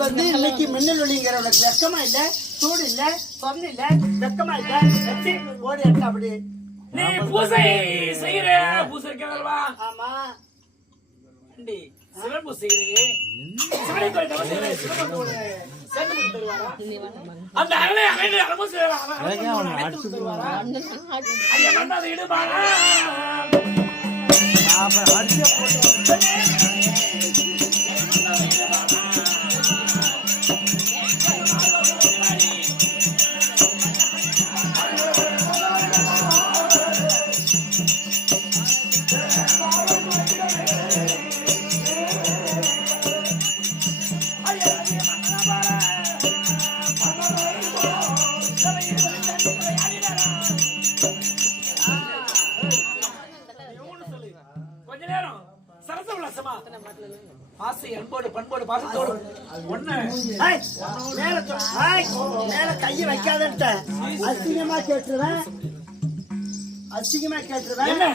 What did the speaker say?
வந்து இன்னைக்கு மின்னல் ஒளிங்கிற உனக்கு வெக்கமா இல்ல, சூடு இல்ல, சொன்ன இல்ல, வெக்கமா இல்ல, ஓடி எடுத்து அப்படி நீ பூசை செய்யற பூசை இருக்கவா? ஆமா சிவன் பூசை செய்யறே. சிவனை கோயில் தவறு செய்யறே. சிவன் சேர்ந்து தருவாரா? அந்த அரணை அரணை அலமு செய்யறா. அடிச்சு தருவாரா? ஐயா மண்ணாத இடுபாரா? அப்ப அடிச்சு போட்டு ஆசை அன்போடு பண்போடு பாசத்தோடு மேல கைய வைக்காதன்ட்ட அசிங்கமா கேட்டுருவேன். என்ன